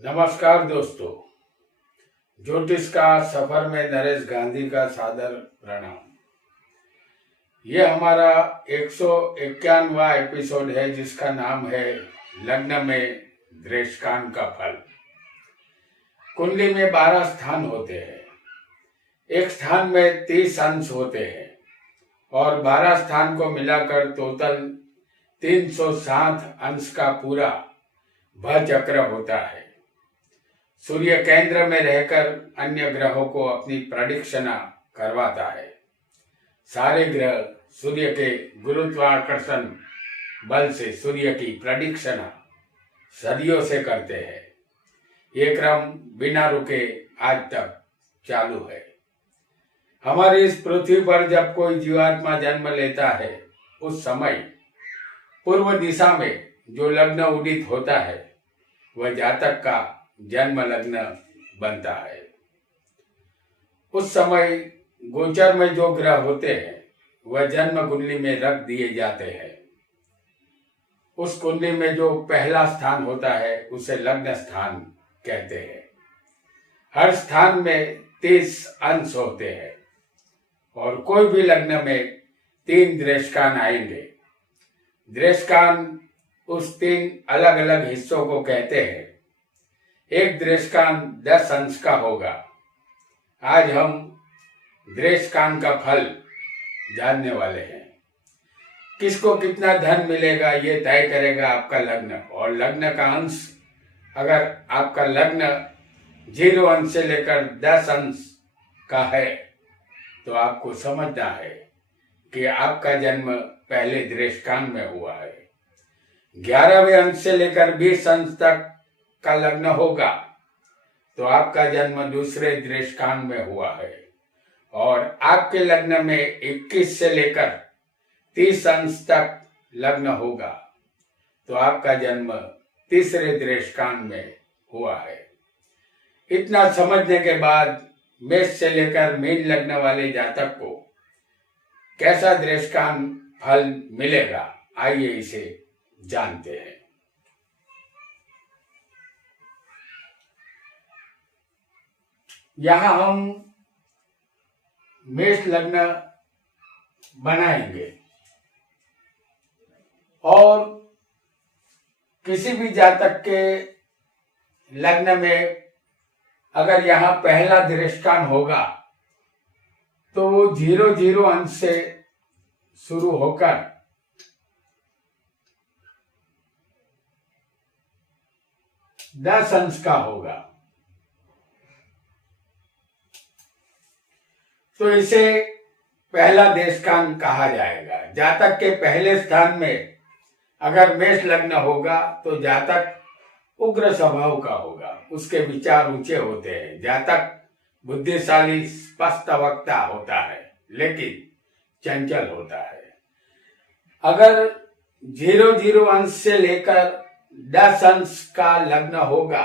नमस्कार दोस्तों। ज्योतिष का सफर में नरेश गांधी का सादर प्रणाम। ये हमारा 151वां एपिसोड है जिसका नाम है लग्न में दृष्टांत का फल। कुंडली में 12 स्थान होते हैं। एक स्थान में 30 अंश होते हैं और 12 स्थान को मिलाकर टोटल 360 अंश का पूरा भचक्र होता है। सूर्य केंद्र में रहकर अन्य ग्रहों को अपनी प्रदक्षिणा करवाता है। सारे ग्रह सूर्य के गुरुत्वाकर्षण बल से सूर्य की प्रदक्षिणा सदियों से करते हैं। ये क्रम बिना रुके आज तक चालू है। हमारी इस पृथ्वी पर जब कोई जीवात्मा जन्म लेता है उस समय पूर्व दिशा में जो लग्न उदित होता है वह जातक का जन्म लग्न बनता है। उस समय गोचर में जो ग्रह होते हैं वह जन्म कुंडली में रख दिए जाते हैं। उस कुंडली में जो पहला स्थान होता है उसे लग्न स्थान कहते हैं। हर स्थान में 30 अंश होते हैं और कोई भी लग्न में 3 दृष्टांत आएंगे। दृष्टांत उस 3 अलग अलग हिस्सों को कहते हैं। एक दृष्टांत 10 अंश का होगा। आज हम दृष्टांत का फल जानने वाले हैं। किसको कितना धन मिलेगा ये तय करेगा आपका लग्न। और लग्न का अंश, अगर आपका लग्न 0 अंश से लेकर 10 अंश का है तो आपको समझना है कि आपका जन्म पहले दृष्टांत में हुआ है। 11वें अंश से लेकर 20 अंश तक का लग्न होगा तो आपका जन्म दूसरे दृष्टांत में हुआ है। और आपके लग्न में 21 से लेकर 30 अंश तक लग्न होगा तो आपका जन्म तीसरे दृष्टांत में हुआ है। इतना समझने के बाद मेष से लेकर मीन लग्न वाले जातक को कैसा दृष्टांत फल मिलेगा, आइए इसे जानते हैं। यहां हम मेष लग्न बनाएंगे और किसी भी जातक के लग्न में अगर यहां पहला दृष्टांत होगा तो वो 0 अंश से शुरू होकर 10 अंश का होगा तो इसे पहला दृष्टांत कहा जाएगा। जातक के पहले स्थान में अगर मेष लग्न होगा तो जातक उग्र स्वभाव का होगा। उसके विचार ऊंचे होते हैं। जातक बुद्धिशाली स्पष्ट वक्ता होता है लेकिन चंचल होता है। अगर 0 अंश से लेकर 10 अंश का लग्न होगा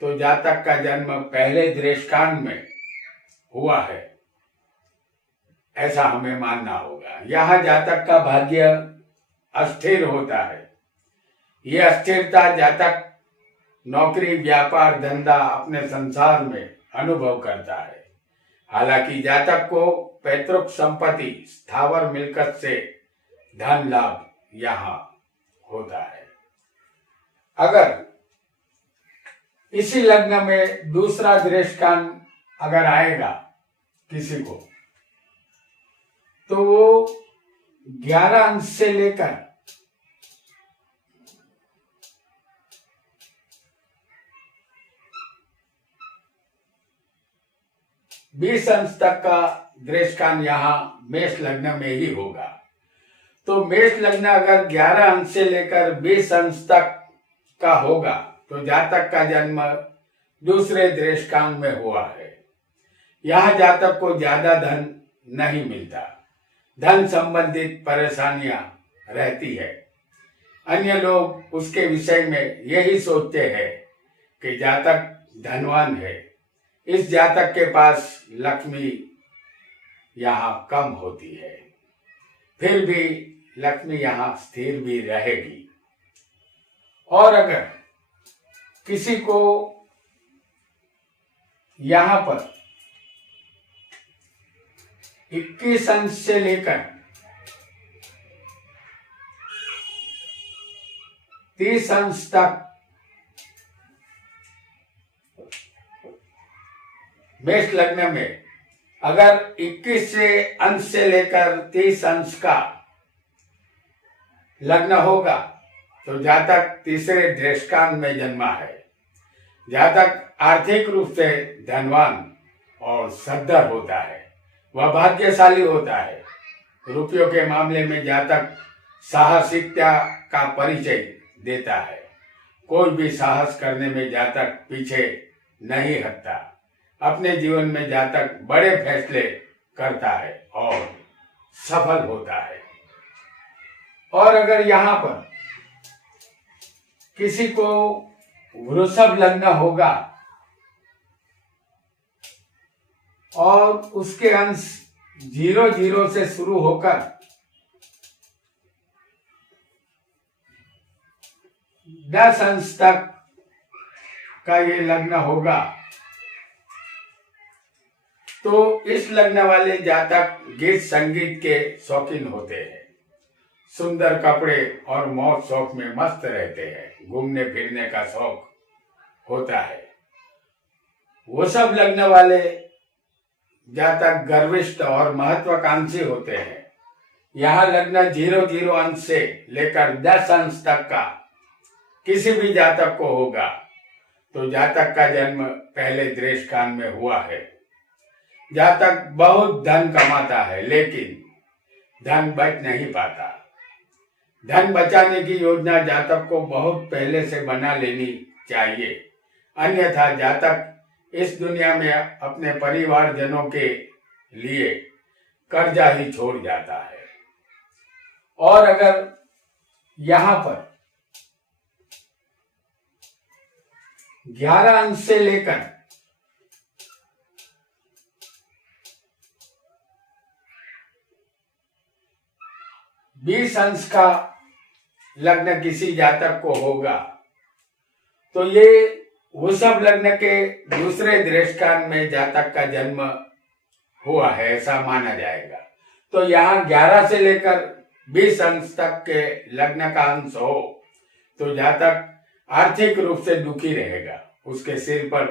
तो जातक का जन्म पहले दृष्टांत में हुआ है, ऐसा हमें मानना होगा। यह जातक का भाग्य अस्थिर होता है। यह अस्थिरता जातक नौकरी, व्यापार, धंधा, अपने संसार में अनुभव करता है। हालांकि जातक को पैतृक संपत्ति, स्थावर मिलकत से धन लाभ यहाँ होता है। अगर इसी लग्न में दूसरा दृष्टांत अगर आएगा किसी को तो वो 11 अंश से लेकर 20 अंश तक का दृष्टांत यहाँ मेष लग्न में ही होगा। तो मेष लग्न अगर 11 अंश से लेकर 20 अंश तक का होगा तो जातक का जन्म दूसरे दृष्टांत में हुआ है। यह जातक को ज्यादा धन नहीं मिलता। धन संबंधित परेशानियां रहती है। अन्य लोग उसके विषय में यही सोचते हैं कि जातक धनवान है, इस जातक के पास लक्ष्मी यहाँ कम होती है। फिर भी लक्ष्मी यहाँ स्थिर भी रहेगी। और अगर किसी को यहां पर 21 अंश से लेकर 30 अंश तक मेष लग्न में अगर 21 से अंश से लेकर 30 अंश का लग्न होगा तो जातक तीसरे दृष्टांत में जन्मा है। जातक आर्थिक रूप से धनवान और सद्धर होता है, वह भाग्यशाली होता है। रुपयों के मामले में जातक साहसिकता का परिचय देता है। कोई भी साहस करने में जातक पीछे नहीं हटता। अपने जीवन में जातक बड़े फैसले करता है और सफल होता है। और अगर यहाँ पर किसी को वृषभ लग्न होगा और उसके अंश 00 से शुरू होकर 10 अंश तक का ये लग्न होगा तो इस लग्न वाले जातक गीत संगीत के शौकीन होते हैं। सुंदर कपड़े और मौज शौक में मस्त रहते हैं। घूमने फिरने का शौक होता है। वो सब लग्न वाले जातक गर्विष्ठ और महत्वाकांक्षी होते हैं। यहाँ लग्न 00 अंश से लेकर 10 अंश तक का किसी भी जातक को होगा तो जातक का जन्म पहले दृष्टांत में हुआ है। जातक बहुत धन कमाता है लेकिन धन बच नहीं पाता। धन बचाने की योजना जातक को बहुत पहले से बना लेनी चाहिए, अन्यथा जातक इस दुनिया में अपने परिवारजनों के लिए कर्जा ही छोड़ जाता है। और अगर यहाँ पर 11 अंश से लेकर 20 अंश का लग्न किसी जातक को होगा तो ये वृषभ लग्न के दूसरे दृष्टांत में जातक का जन्म हुआ है, ऐसा माना जाएगा। तो यहाँ 11 से लेकर 20 अंश तक के लग्न का अंश हो तो जातक आर्थिक रूप से दुखी रहेगा। उसके सिर पर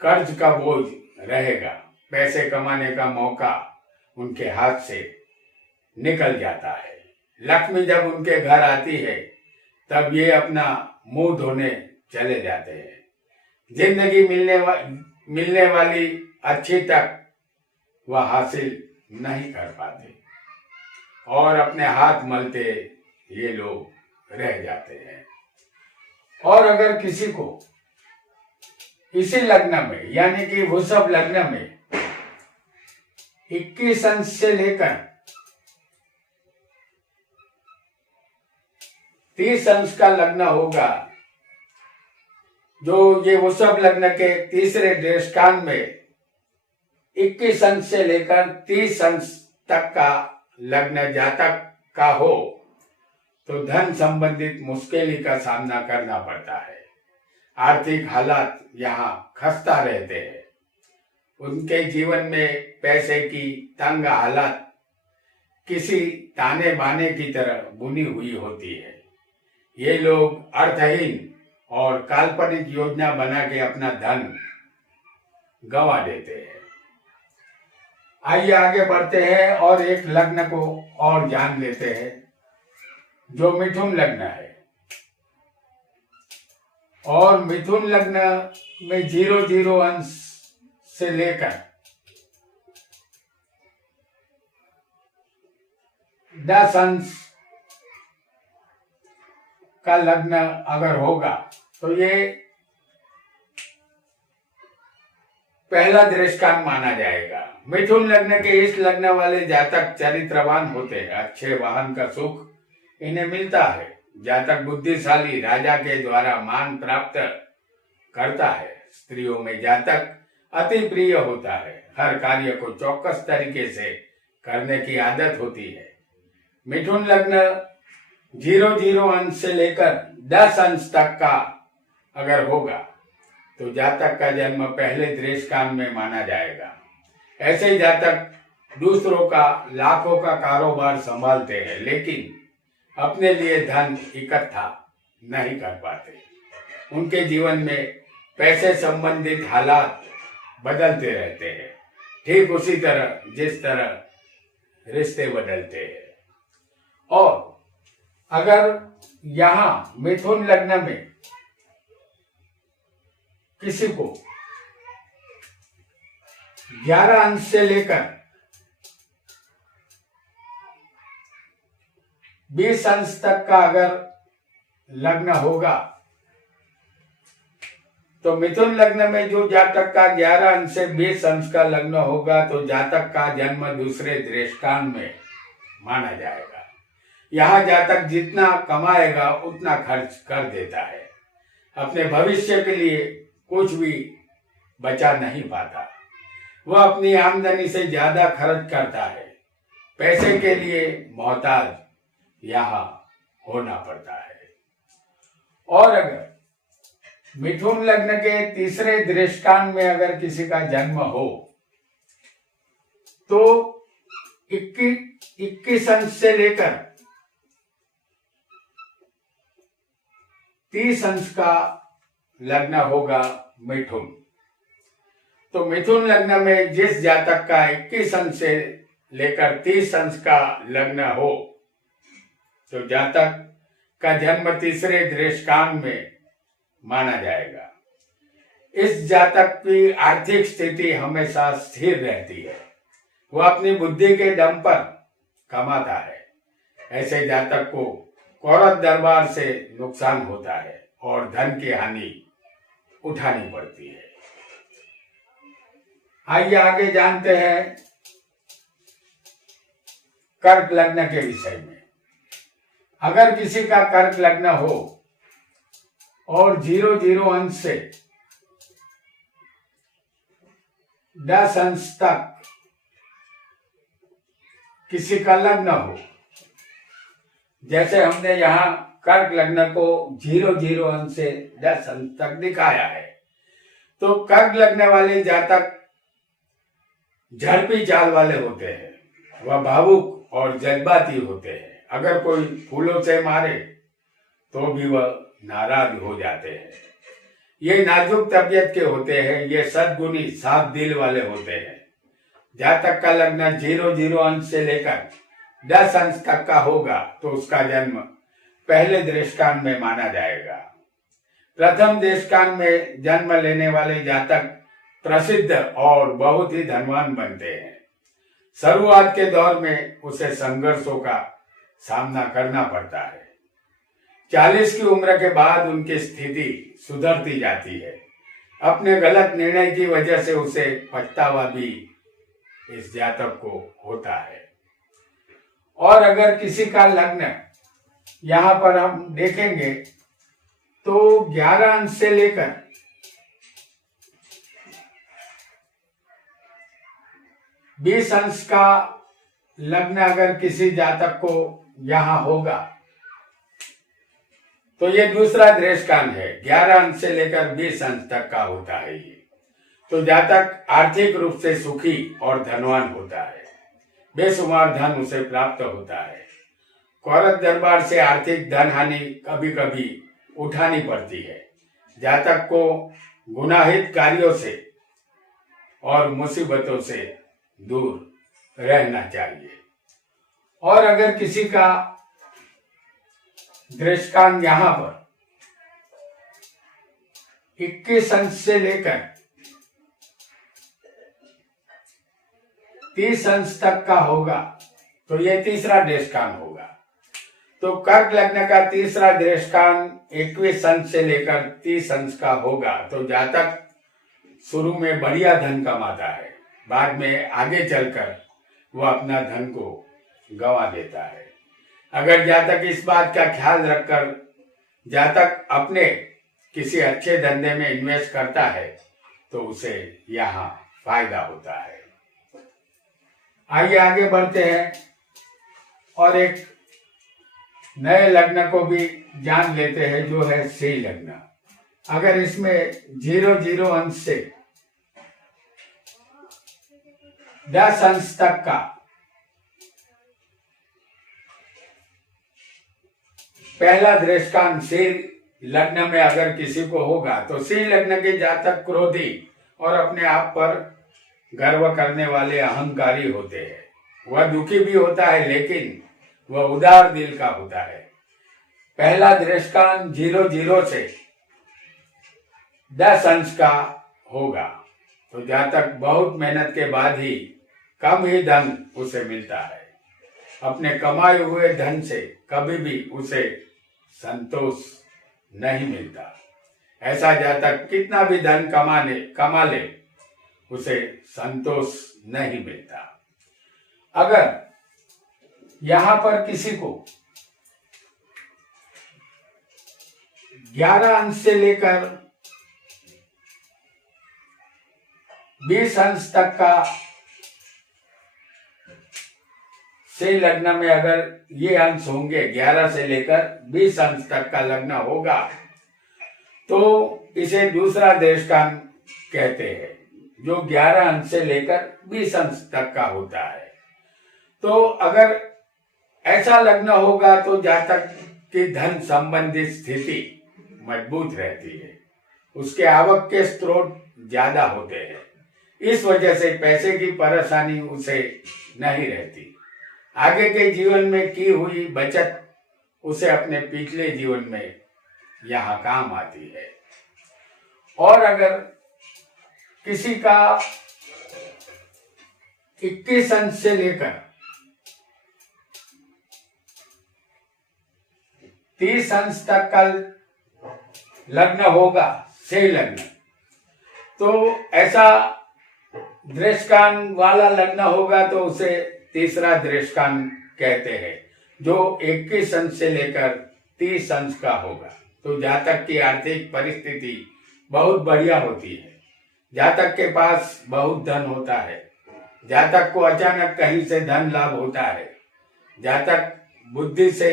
कर्ज का बोझ रहेगा। पैसे कमाने का मौका उनके हाथ से निकल जाता है। लक्ष्मी जब उनके घर आती है तब ये अपना मुंह धोने चले जाते हैं। जिंदगी मिलने वाली अच्छी तक वह हासिल नहीं कर पाते और अपने हाथ मलते ये लोग रह जाते हैं। और अगर किसी को इसी लग्न में यानी कि वृषभ लग्न में 21 अंश से लेकर 30 अंश का लग्न होगा, जो ये वृषभ लग्न के तीसरे दृष्टांत में 21 अंश से लेकर 30 अंश तक का लग्न जातक का हो तो धन संबंधित मुश्किल का सामना करना पड़ता है। आर्थिक हालात यहाँ खस्ता रहते हैं। उनके जीवन में पैसे की तंग हालत किसी ताने बाने की तरह बुनी हुई होती है। ये लोग अर्थहीन और काल्पनिक योजना बना के अपना धन गंवा देते हैं। आइए आगे बढ़ते हैं और एक लग्न को और जान लेते हैं जो मिथुन लग्न है। और मिथुन लग्न में 00 अंश से लेकर 10 अंश का लग्न अगर होगा तो ये पहला दृष्टांत माना जाएगा। मिथुन लग्न के इस लग्न वाले जातक चरित्रवान होते हैं। अच्छे वाहन का सुख इन्हें मिलता है। जातक बुद्धिशाली, राजा के द्वारा मान प्राप्त करता है। स्त्रियों में जातक अति प्रिय होता है। हर कार्य को चौकस तरीके से करने की आदत होती है। मिथुन लग्न 00 अंश से लेकर 10 अंश तक का अगर होगा तो जातक का जन्म पहले दृष्टांत में माना जाएगा। ऐसे ही जातक दूसरों का लाखों का कारोबार संभालते हैं, लेकिन अपने लिए धन इकट्ठा नहीं कर पाते। उनके जीवन में पैसे संबंधित हालात बदलते रहते हैं, ठीक उसी तरह जिस तरह रिश्ते बदलते हैं। और अगर यहाँ मिथुन लग्न में किसी को 11 अंश से लेकर 20 अंश तक का अगर लग्न होगा, तो मिथुन लग्न में जो जातक का 11 अंश से 20 अंश का लग्न होगा, तो जातक का जन्म दूसरे दृष्टांत में माना जाएगा। यह जातक जितना कमाएगा उतना खर्च कर देता है, अपने भविष्य के लिए कुछ भी बचा नहीं पाता। वह अपनी आमदनी से ज्यादा खर्च करता है, पैसे के लिए मोहताज यहाँ होना पड़ता है। और अगर मिथुन लग्न के तीसरे दृष्टांत में अगर किसी का जन्म हो, तो 21 अंश से लेकर 30 अंश का लग्न होगा मिथुन। तो मिथुन लग्न में जिस जातक का 21 अंश से लेकर 30 अंश का लग्न हो, तो जातक का जन्म तीसरे दृष्टांत में माना जाएगा। इस जातक की आर्थिक स्थिति हमेशा स्थिर रहती है, वह अपनी बुद्धि के दम पर कमाता है। ऐसे जातक को कौरव दरबार से नुकसान होता है और धन की हानि उठानी पड़ती है। आइए आगे जानते हैं कर्क लग्न के विषय में। अगर किसी का कर्क लग्न हो और 00 अंश से 10 अंश तक किसी का लग्न हो, जैसे हमने यहाँ कर्क लग्न को 00 अंश से 10 अंश तक दिखाया है, तो कर्क लग्न वाले जातक झड़पी चाल वाले होते हैं, वह भावुक और जज्बाती होते हैं। अगर कोई फूलों से मारे तो भी वह नाराज हो जाते हैं। ये नाजुक तबीयत के होते हैं, ये सद्गुणी साफ दिल वाले होते हैं। जातक का लग्न 00 अंश से लेकर 10 अंश तक का होगा, तो उसका जन्म पहले दृष्टांत में माना जाएगा। प्रथम दृष्टांत में जन्म लेने वाले जातक प्रसिद्ध और बहुत ही धनवान बनते हैं। शुरुआत के दौर में उसे संघर्षों का सामना करना पड़ता है। 40 की उम्र के बाद उनकी स्थिति सुधरती जाती है। अपने गलत निर्णय की वजह से उसे पछतावा भी इस जातक को होता है। और अगर किसी का लग्न यहाँ पर हम देखेंगे तो 11 अंश से लेकर 20 अंश का लग्न अगर किसी जातक को यहाँ होगा, तो ये दूसरा दृष्टांत है। 11 अंश से लेकर 20 अंश तक का होता है ये। तो जातक आर्थिक रूप से सुखी और धनवान होता है, बेशुमार धन उसे प्राप्त होता है। कौरव दरबार से आर्थिक धन हानि कभी कभी उठानी पड़ती है। जातक को गुनाहित कार्यों से और मुसीबतों से दूर रहना चाहिए। और अगर किसी का दृष्टांत यहाँ पर 21 अंश से लेकर 30 अंश तक का होगा, तो यह तीसरा दृष्टांत होगा। तो कर्क लग्न का तीसरा दृष्टांत 21 अंश से लेकर 30 अंश का होगा, तो जातक शुरू में बढ़िया धन कमाता है, बाद में आगे चलकर वह अपना धन को गंवा देता है। अगर जातक इस बात का ख्याल रखकर जातक अपने किसी अच्छे धंधे में इन्वेस्ट करता है, तो उसे यहाँ फायदा होता है। आइए आगे बढ़ते हैं और एक नए लग्न को भी जान लेते हैं, जो है सिंह लग्न। अगर इसमें 0 अंश से 10 अंश तक का पहला दृष्टांत सिंह लग्न में अगर किसी को होगा तो सिंह लग्न के जातक क्रोधी और अपने आप पर गर्व करने वाले अहंकारी होते हैं। वह दुखी भी होता है लेकिन वह उदार दिल का होता है। पहला दृष्टांत 0 से 10 अंश का होगा तो जातक बहुत मेहनत के बाद ही कम ही धन उसे मिलता है। अपने कमाए हुए धन से कभी भी उसे संतोष नहीं मिलता। ऐसा जातक कितना भी धन कमा ले उसे संतोष नहीं मिलता। अगर यहां पर किसी को 11 अंश से लेकर 20 अंश तक का से लग्न में अगर ये अंश होंगे, 11 से लेकर 20 अंश तक का लग्न होगा तो इसे दूसरा दृष्टांत कहते हैं, जो 11 अंश से लेकर 20 अंश तक का होता है। तो अगर ऐसा लग्न होगा तो जातक की धन संबंधित स्थिति मजबूत रहती है, उसके आवक के स्रोत ज्यादा होते हैं, इस वजह से पैसे की परेशानी उसे नहीं रहती। आगे के जीवन में की हुई बचत उसे अपने पिछले जीवन में यहाँ काम आती है। और अगर किसी का 21 अंश से लेकर 30 अंश तक का लग्न होगा, से लग्न, तो ऐसा दृष्टांत वाला लग्न होगा तो उसे तीसरा दृष्टांत कहते हैं, जो 21 अंश से लेकर 30 अंश का होगा। तो जातक की आर्थिक परिस्थिति बहुत बढ़िया होती है, जातक के पास बहुत धन होता है, जातक को अचानक कहीं से धन लाभ होता है, जातक बुद्धि से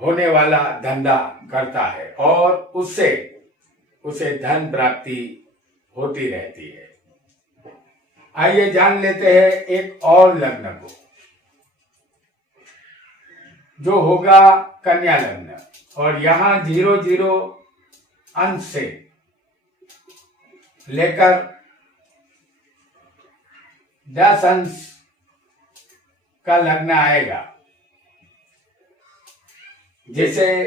होने वाला धंधा करता है और उससे उसे धन प्राप्ति होती रहती है। आइए जान लेते हैं एक और लग्न को, जो होगा कन्या लग्न। और यहाँ 0 अंश से लेकर 10 अंश का लग्न आएगा, जिसे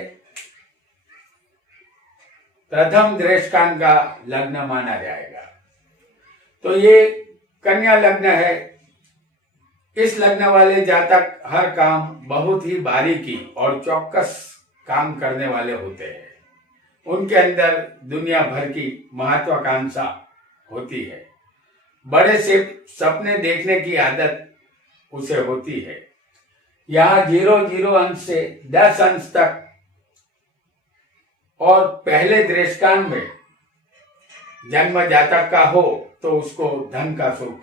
प्रथम दृष्टांत का लग्न माना जाएगा। तो ये कन्या लग्न है। इस लग्न वाले जातक हर काम बहुत ही बारीकी और चौकस काम करने वाले होते हैं। उनके अंदर दुनिया भर की महत्वाकांक्षा होती है, बड़े से सपने देखने की आदत उसे होती है। यहाँ 0 अंश से 10 अंश तक और पहले दृष्टांत में जन्म जातक का हो तो उसको धन का सुख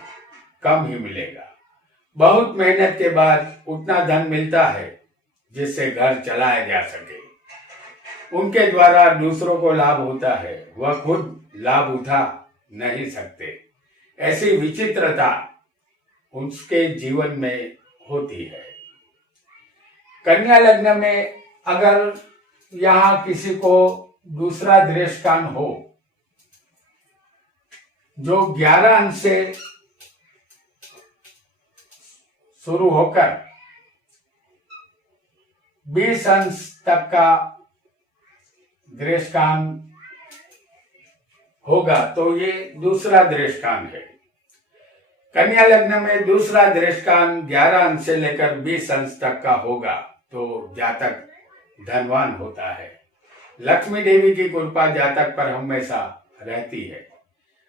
कम ही मिलेगा। बहुत मेहनत के बाद उतना धन मिलता है जिससे घर चलाया जा सके। उनके द्वारा दूसरों को लाभ होता है, वह खुद लाभ उठा नहीं सकते। ऐसी विचित्रता उसके जीवन में होती है। कन्या लग्न में अगर यहाँ किसी को दूसरा दृष्टांत हो, जो 11 अंश से शुरू होकर 20 अंश तक का दृष्टांत होगा तो ये दूसरा दृष्टांत है। कन्या लग्न में दूसरा दृष्टांत 11 अंश से लेकर 20 अंश तक का होगा तो जातक धनवान होता है। लक्ष्मी देवी की कृपा जातक पर हमेशा रहती है।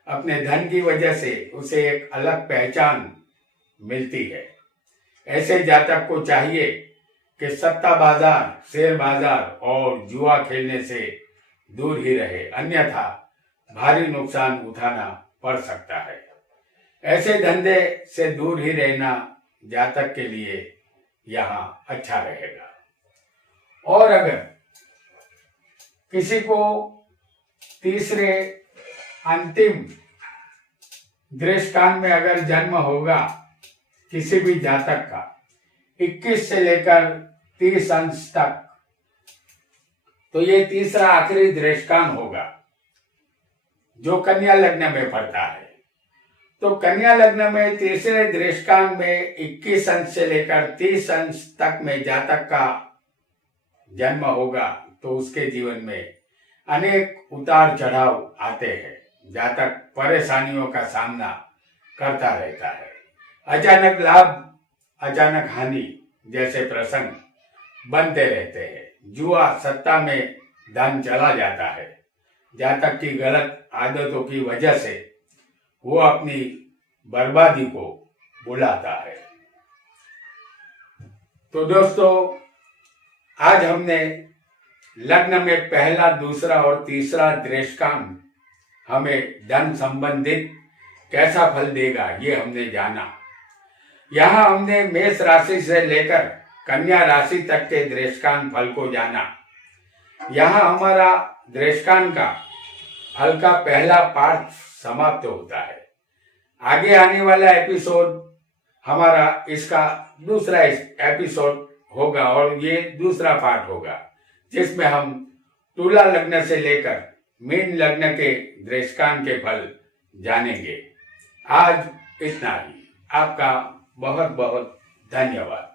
अपने धन की वजह से उसे एक अलग पहचान मिलती है। ऐसे जातक को चाहिए कि सट्टा बाजार, शेयर बाजार और जुआ खेलने से दूर ही रहे, अन्यथा भारी नुकसान उठाना पड़ सकता है। ऐसे धंधे से दूर ही रहना जातक के लिए यहाँ अच्छा रहेगा। और अगर किसी को तीसरे अंतिम दृष्टांत में अगर जन्म होगा किसी भी जातक का 21 से लेकर 30 अंश तक, तो ये तीसरा आखिरी दृष्टांत होगा जो कन्या लग्न में पड़ता है। तो कन्या लग्न में तीसरे दृष्टांत में 21 अंश से लेकर 30 अंश तक में जातक का जन्म होगा तो उसके जीवन में अनेक उतार चढ़ाव आते हैं। जातक परेशानियों का सामना करता रहता है। अचानक लाभ, अचानक हानि जैसे प्रसंग बनते रहते हैं। जुआ सत्ता में धन चला जाता है। जातक की गलत आदतों की वजह से वो अपनी बर्बादी को बुलाता है। तो दोस्तों, आज हमने लग्न में पहला, दूसरा और तीसरा दृष्टांत हमें धन संबंधित कैसा फल देगा ये हमने जाना। यहाँ हमने मेष राशि से लेकर कन्या राशि तक के दृष्टांत फल को जाना। यहाँ हमारा दृष्टांत का फल का पहला पार्ट समाप्त होता है। आगे आने वाला एपिसोड हमारा इसका दूसरा एपिसोड होगा और ये दूसरा पार्ट होगा जिसमें हम तुला लग्न से लेकर मीन लग्न के दृष्टांत के फल जानेंगे। आज इतना ही। आपका बहुत बहुत धन्यवाद।